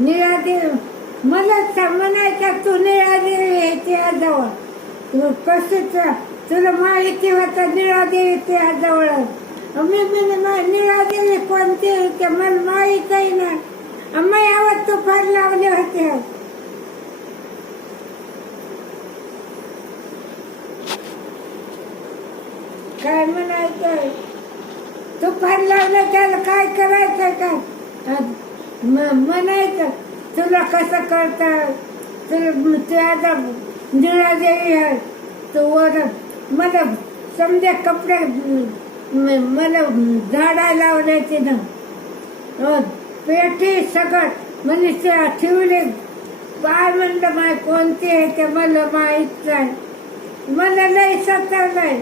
निळादेवी मला म्हणायचं तू निळादेवी यायची जवळ कसंच तुला माहिती होतं निळादेवी त्या जवळ मी निळादेवी कोणती होते मला माहीत आहे ना मयावर तुफान लावले होते काय म्हणायचं तुफान लावलं त्याला काय करायचं काय म्हणायचं तुला कसं करतं तुला आता निळादेवी आहे तू वर मला समजा कपडे मला झाडा लावण्याचे ना पेटी सगळं मनुष्य ठेवले काय म्हणलं माय कोणते आहे ते मला माहीत नाही मला लय सतवलंय